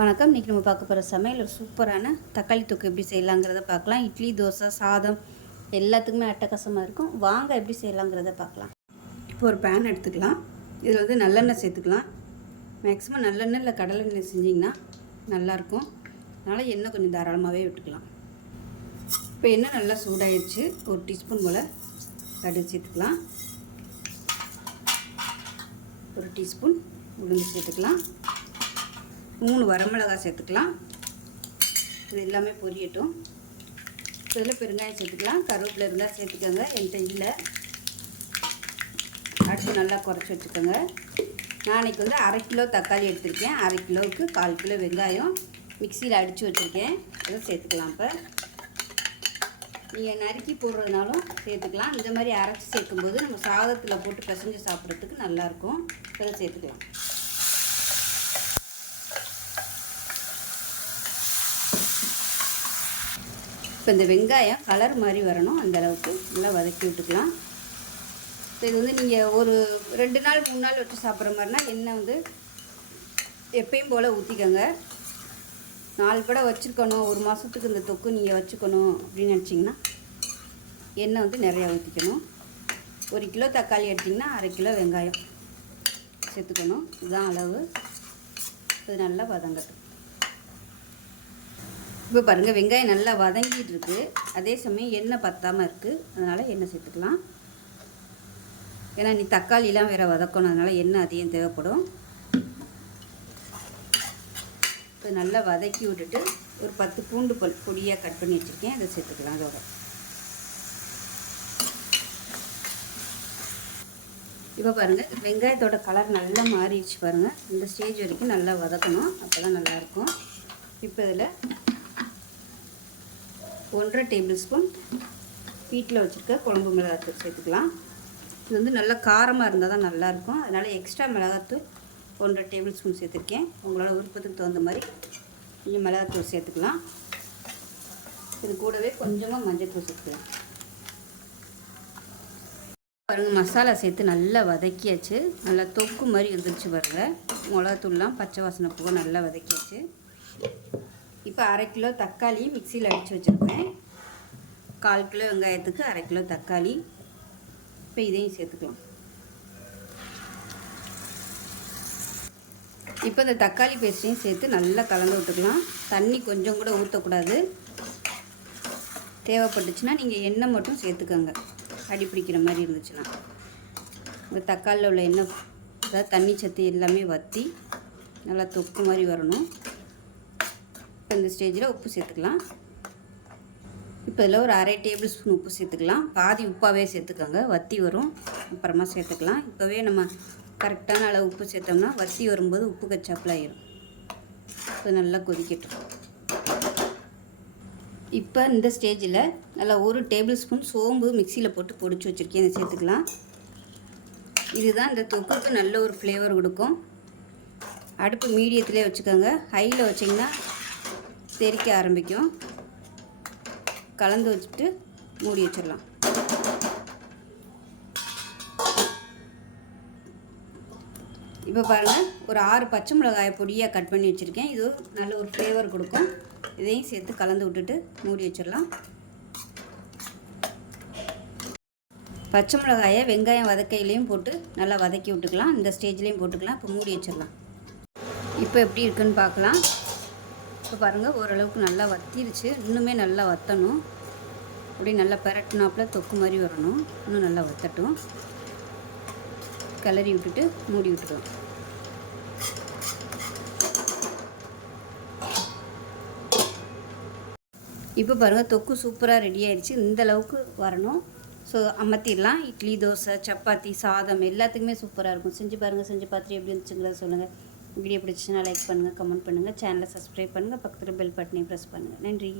வணக்கம். இன்றைக்கி நம்ம பார்க்க போகிற சமையல் ஒரு சூப்பரான தக்காளி தொக்கு எப்படி செய்யலாங்கிறத பார்க்கலாம். இட்லி, தோசை, சாதம் எல்லாத்துக்குமே அட்டகாசமாக இருக்கும். வாங்க எப்படி செய்யலாங்கிறத பார்க்கலாம். இப்போ ஒரு பேன் எடுத்துக்கலாம். இதில் நல்லெண்ணெய் சேர்த்துக்கலாம். மேக்ஸிமம் நல்லெண்ணெய் இல்லை கடலெண்ணெய் செஞ்சிங்கன்னா நல்லாயிருக்கும். அதனால் எண்ணெய் கொஞ்சம் தாராளமாகவே விட்டுக்கலாம். இப்போ எண்ணெய் நல்லா சூடாகிடுச்சு. ஒரு டீஸ்பூன் போல் கடுகு சேர்த்துக்கலாம். ஒரு டீஸ்பூன் உளுந்து சேர்த்துக்கலாம். 3 வரமிளகாய் சேர்த்துக்கலாம். இது எல்லாமே பொரியட்டும். இதில் பெருங்காயம் சேர்த்துக்கலாம். கருவேப்பிலை இருந்தால் சேர்த்துக்கோங்க, என்கிட்ட இல்லை. அடுத்து நல்லா குறைச்சி வச்சுக்கோங்க. நான் இன்றைக்கி 1/2 கிலோ தக்காளி எடுத்திருக்கேன். 1/2 கிலோவுக்கு 1/4 கிலோ வெங்காயம் மிக்சியில் அடித்து வச்சுருக்கேன். இதை சேர்த்துக்கலாம். இப்போ நீங்கள் நறுக்கி போடுறதுனாலும் சேர்த்துக்கலாம். இந்த மாதிரி அரைச்சி சேர்க்கும்போது நம்ம சாதத்தில் போட்டு பிசைஞ்சு சாப்பிட்றதுக்கு நல்லாயிருக்கும். இதை சேர்த்துக்கலாம். இப்போ இந்த வெங்காயம் கலர் மாதிரி வரணும், அந்தளவுக்கு நல்லா வதக்கி விட்டுக்கலாம். இப்போ இது நீங்கள் ஒரு 2 நாள் 3 நாள் வச்சு சாப்பிட்ற மாதிரினா எண்ணெய் எப்பயும் போல் ஊற்றிக்கோங்க. 4 படம் வச்சுருக்கணும், 1 மாதத்துக்கு இந்த தொக்கு நீங்கள் வச்சுக்கணும் அப்படின்னு நினச்சிங்கன்னா எண்ணெய் நிறையா ஊற்றிக்கணும். 1 கிலோ தக்காளி எடுத்திங்கன்னா 1/2 கிலோ வெங்காயம் சேர்த்துக்கணும். இதுதான் அளவு. இது நல்லா வதங்கட்டும். இப்போ பாருங்கள், வெங்காயம் நல்லா வதங்கிட்டு இருக்குது. அதே சமயம் எண்ணெய் பற்றாமல் இருக்குது. அதனால் எண்ணெய் சேர்த்துக்கலாம். ஏன்னா நீ தக்காளிலாம் வேறு வதக்கணும், அதனால் எண்ணெய் அதிகம் தேவைப்படும். இப்போ நல்லா வதக்கி விட்டுட்டு ஒரு 10 பூண்டு பொடியாக கட் பண்ணி வச்சுருக்கேன். அதை சேர்த்துக்கலாம். அதோட இப்போ பாருங்கள், வெங்காயத்தோட கலர் நல்லா மாறிடுச்சு பாருங்கள். இந்த ஸ்டேஜ் வரைக்கும் நல்லா வதக்கணும், அப்போ தான் நல்லாயிருக்கும். இப்போ இதில் 1/2 டேபிள் ஸ்பூன் வீட்டில் வச்சுருக்க குழம்பு மிளகாத்தூள் சேர்த்துக்கலாம். இது நல்லா காரமாக இருந்தால் தான் நல்லாயிருக்கும். அதனால் எக்ஸ்ட்ரா மிளகாத்தூள் 1/2 டேபிள் ஸ்பூன் சேர்த்துருக்கேன். உங்களோட விருப்பத்துக்கு தகுந்த மாதிரி கொஞ்சம் மிளகாத்தூள் சேர்த்துக்கலாம். இது கூடவே கொஞ்சமாக மஞ்சள்தூள் சேர்த்துக்கலாம். பாருங்கள், மசாலா சேர்த்து நல்லா வதக்கியாச்சு. நல்லா தொக்கு மாதிரி வந்துருச்சு பாருங்கள். மிளகாத்தூள்லாம் பச்சை வாசனை போக நல்லா வதக்கியாச்சு. இப்போ 1/2 கிலோ தக்காளி மிக்சியில் அடித்து வச்சுருப்பேன். 1/4 கிலோ வெங்காயத்துக்கு 1/2 கிலோ தக்காளி. இப்போ இதையும் சேர்த்துக்கலாம். இப்போ இந்த தக்காளி பேஸ்ட்டையும் சேர்த்து நல்லா கலந்து விட்டுக்கலாம். தண்ணி கொஞ்சம் கூட ஊற்றக்கூடாது. தேவைப்பட்டுச்சுன்னா நீங்கள் எண்ணெய் மட்டும் சேர்த்துக்கோங்க, அடி பிடிக்கிற மாதிரி இருந்துச்சுன்னா. இந்த தக்காளியில் உள்ள எண்ணெய், அதாவது தண்ணி சத்து எல்லாமே வற்றி நல்லா தொக்கு மாதிரி வரணும். இந்த ஸ்டேஜில் உப்பு சேர்த்துக்கலாம். இப்போ இதில் ஒரு 1/2 டேபிள் ஸ்பூன் உப்பு சேர்த்துக்கலாம். பாதி உப்பாகவே சேர்த்துக்கோங்க, வற்றி வரும், அப்புறமா சேர்த்துக்கலாம். இப்போவே நம்ம கரெக்டான அளவு உப்பு சேர்த்தோம்னா வற்றி வரும்போது உப்பு கச்சாப்பில் ஆயிடும். இப்போ நல்லா கொதிக்கட்டும். இப்போ இந்த ஸ்டேஜில் நல்லா 1 டேபிள் ஸ்பூன் சோம்பு மிக்சியில் போட்டு பொடிச்சு வச்சுருக்கேன். இதை சேர்த்துக்கலாம். இதுதான் இந்த தொக்குக்கு நல்ல ஒரு ஃப்ளேவர் கொடுக்கும். அடுப்பு மீடியத்திலே வச்சுக்கோங்க. ஹையில் வச்சிங்கன்னா தெறிக்க ஆரம்பிக்கும். கலந்து வச்சுட்டு மூடி வச்சிடலாம். இப்போ பாருங்கள், ஒரு 6 பச்சை மிளகாயை பொடியாக கட் பண்ணி வச்சுருக்கேன். இது நல்ல ஒரு ஃப்ளேவர் கொடுக்கும். இதையும் சேர்த்து கலந்து விட்டுட்டு மூடி வச்சிடலாம். பச்சை மிளகாயை வெங்காயம் வதக்கையிலையும் போட்டு நல்லா வதக்கி விட்டுக்கலாம். இந்த ஸ்டேஜ்லேயும் போட்டுக்கலாம். இப்போ மூடி வச்சிடலாம். இப்போ எப்படி இருக்குன்னு பார்க்கலாம். இப்போ பாருங்கள், ஓரளவுக்கு நல்லா வத்திருச்சு. இன்னுமே நல்லா வற்றணும். அப்படி நல்லா பெரட்டினாப்பில் தொக்கு மாதிரி வரணும். இன்னும் நல்லா வற்றட்டும். கிளறி விட்டுட்டு மூடி விட்டுருவோம். இப்போ பாருங்கள், தொக்கு சூப்பராக ரெடி ஆயிடுச்சு. இந்த அளவுக்கு வரணும். ஸோ அமர்த்திடலாம். இட்லி, தோசை, சப்பாத்தி, சாதம் எல்லாத்துக்குமே சூப்பராக இருக்கும். செஞ்சு பாருங்கள். செஞ்சு பார்த்துட்டு எப்படி இருந்துச்சுங்கிறத சொல்லுங்கள். வீடியோ பிடிச்சிச்சுன்னா லைக் பண்ணுங்கள், கமெண்ட் பண்ணுங்கள், சேனலை சப்ஸ்கிரைப் பண்ணுங்கள், பக்கத்தில் பெல் பட்டனையும் ப்ரெஸ் பண்ணுங்கள். நன்றி.